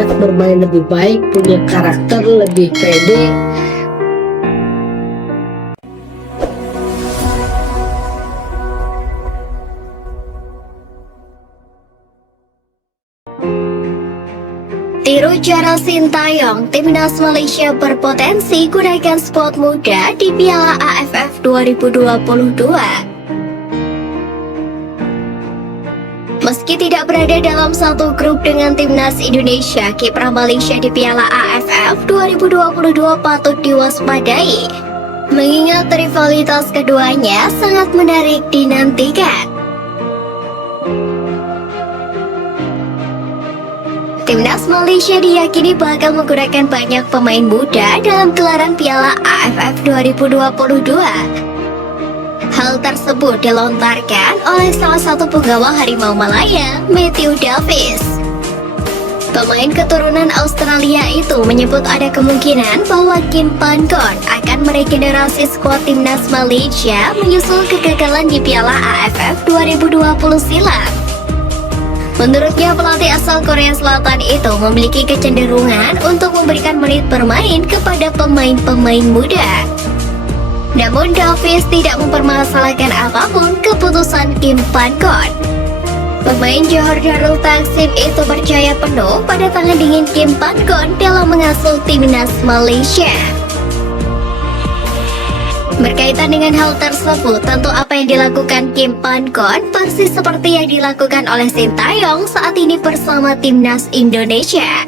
Timnas bermain lebih baik, punya karakter lebih pede. Tiru cara Sintayong, Timnas Malaysia berpotensi gunakan spot muda di Piala AFF 2022. Meski tidak berada dalam satu grup dengan Timnas Indonesia, kiprah Malaysia di Piala AFF 2022 patut diwaspadai, mengingat rivalitas keduanya sangat menarik dinantikan. Timnas Malaysia diyakini bakal menggunakan banyak pemain muda dalam gelaran Piala AFF 2022. Hal tersebut dilontarkan oleh salah satu penggawa Harimau Malaya, Matthew Davis. Pemain keturunan Australia itu menyebut ada kemungkinan bahwa Kim Pan-gon akan meregenerasi skuad Timnas Malaysia menyusul kegagalan di Piala AFF 2020 silam. Menurutnya, pelatih asal Korea Selatan itu memiliki kecenderungan untuk memberikan menit bermain kepada pemain-pemain muda. Namun Davis tidak mempermasalahkan apapun keputusan Kim Pan-gon. Pemain Johor Darul Taksim itu percaya penuh pada tangan dingin Kim Pan-gon dalam mengasuh Timnas Malaysia. Berkaitan dengan hal tersebut, tentu apa yang dilakukan Kim Pan-gon persis seperti yang dilakukan oleh Sintayong saat ini bersama Timnas Indonesia.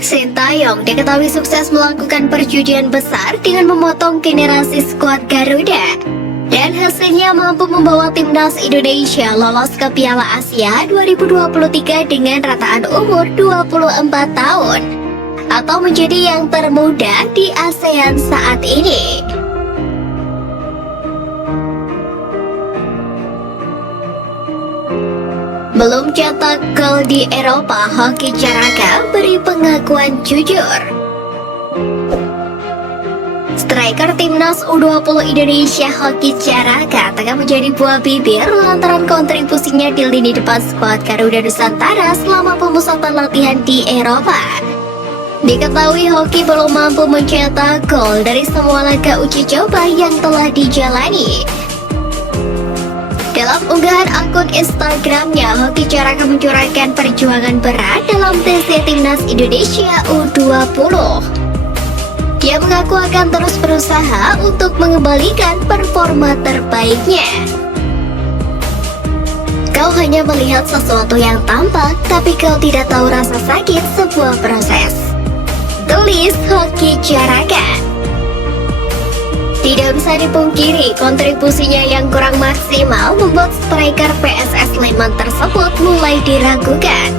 Sintayong diketahui sukses melakukan perjudian besar dengan memotong generasi skuad Garuda, dan hasilnya mampu membawa Timnas Indonesia lolos ke Piala Asia 2023 dengan rataan umur 24 tahun. Atau menjadi yang termuda di ASEAN saat ini. Belum cetak gol di Eropa, Hoki Caraka beri pengakuan jujur. Striker Timnas U20 Indonesia Hoki Caraka tengah menjadi buah bibir lantaran kontribusinya di lini depan skuad Garuda Nusantara selama pemusatan latihan di Eropa. Diketahui Hoki belum mampu mencetak gol dari semua laga uji coba yang telah dijalani. Dalam unggahan akun Instagramnya, Hoki Caraka mencurahkan perjuangan berat dalam TC Timnas Indonesia U20. Dia mengaku akan terus berusaha untuk mengembalikan performa terbaiknya. Kau hanya melihat sesuatu yang tampak, tapi kau tidak tahu rasa sakit sebuah proses. Tulis Hoki Caraka. Tidak bisa dipungkiri, kontribusinya yang kurang maksimal membuat striker PSS Sleman tersebut mulai diragukan.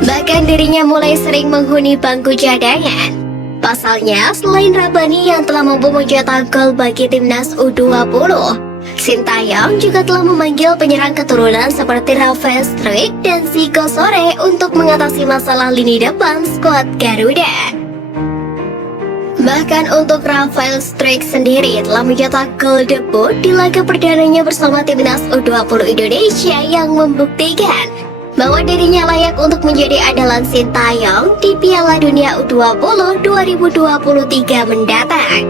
Bahkan dirinya mulai sering menghuni bangku cadangan. Pasalnya, selain Rabani yang telah mampu mencetak gol bagi Timnas U20, Sintayong juga telah memanggil penyerang keturunan seperti Rafael Struijk dan Zico Sore untuk mengatasi masalah lini depan skuad Garuda. Bahkan untuk Rafael Struijk sendiri telah mencetak gol debut di laga perdananya bersama Timnas U20 Indonesia yang membuktikan bahwa dirinya layak untuk menjadi andalan Sintayong di Piala Dunia U20 2023 mendatang.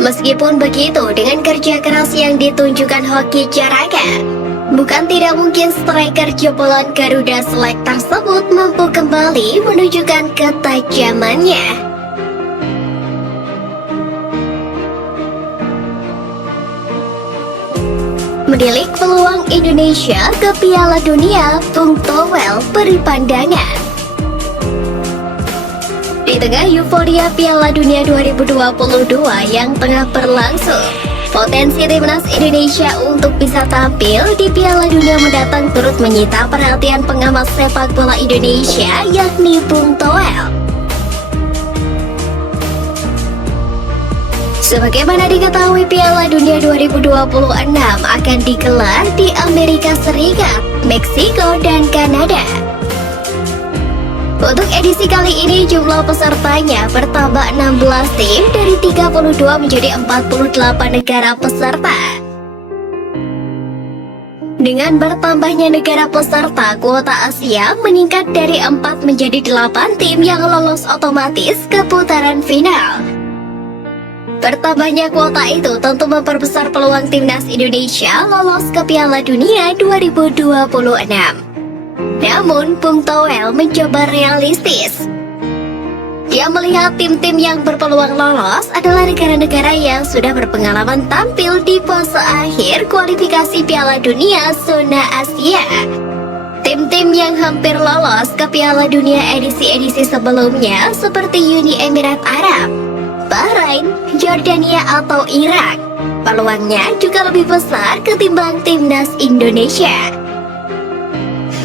Meskipun begitu, dengan kerja keras yang ditunjukkan Hoki Caraka, bukan tidak mungkin striker jebolan Garuda Select tersebut mampu kembali menunjukkan ketajamannya. Menilik peluang Indonesia ke Piala Dunia, Bung Towel beri pandangan. Di tengah euforia Piala Dunia 2022 yang tengah berlangsung, potensi Timnas Indonesia untuk bisa tampil di Piala Dunia mendatang turut menyita perhatian pengamat sepak bola Indonesia, yakni Bung Toel. Sebagaimana diketahui, Piala Dunia 2026 akan digelar di Amerika Serikat, Meksiko, dan Kanada. Untuk edisi kali ini, jumlah pesertanya bertambah 16 tim dari 32 menjadi 48 negara peserta. Dengan bertambahnya negara peserta, kuota Asia meningkat dari 4 menjadi 8 tim yang lolos otomatis ke putaran final. Bertambahnya kuota itu tentu memperbesar peluang timnas Indonesia lolos ke Piala Dunia 2026. Namun, Bung Toel mencoba realistis. Dia melihat tim-tim yang berpeluang lolos adalah negara-negara yang sudah berpengalaman tampil di fase akhir kualifikasi Piala Dunia zona Asia. Tim-tim yang hampir lolos ke Piala Dunia edisi-edisi sebelumnya seperti Uni Emirat Arab, Bahrain, Jordania atau Irak, peluangnya juga lebih besar ketimbang timnas Indonesia.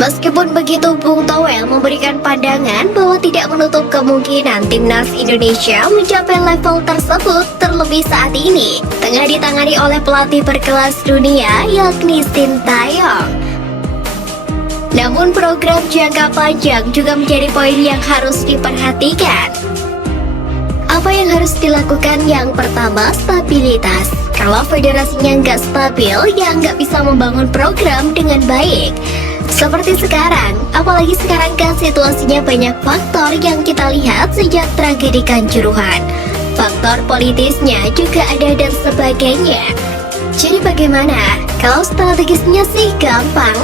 Meskipun begitu, Bung Toel memberikan pandangan bahwa tidak menutup kemungkinan timnas Indonesia mencapai level tersebut, terlebih saat ini tengah ditangani oleh pelatih berkelas dunia yakni Sintayong. Namun program jangka panjang juga menjadi poin yang harus diperhatikan. Apa yang harus dilakukan? Yang pertama, stabilitas. Kalau federasinya nggak stabil, ya nggak bisa membangun program dengan baik. Seperti sekarang, apalagi sekarang kan situasinya banyak faktor yang kita lihat sejak tragedi Kanjuruhan. Faktor politisnya juga ada dan sebagainya. Jadi bagaimana? Kalau strategisnya sih gampang,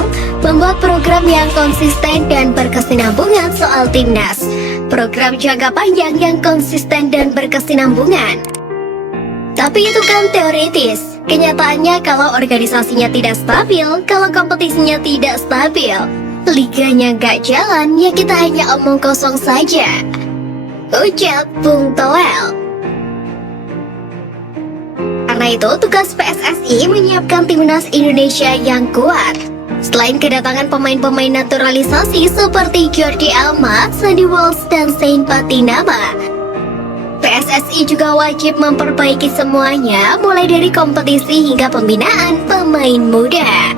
membuat program yang konsisten dan berkesinambungan soal timnas. Program jangka panjang yang konsisten dan berkesinambungan. Tapi itu kan teoritis. Kenyataannya kalau organisasinya tidak stabil, kalau kompetisinya tidak stabil, liganya nggak jalan, ya kita hanya omong kosong saja. Ucap Bung Toel. Karena itu tugas PSSI menyiapkan timnas Indonesia yang kuat. Selain kedatangan pemain-pemain naturalisasi seperti Jordi Amat, Sandy Walsh, dan Zain Patinama, PSSI juga wajib memperbaiki semuanya, mulai dari kompetisi hingga pembinaan pemain muda.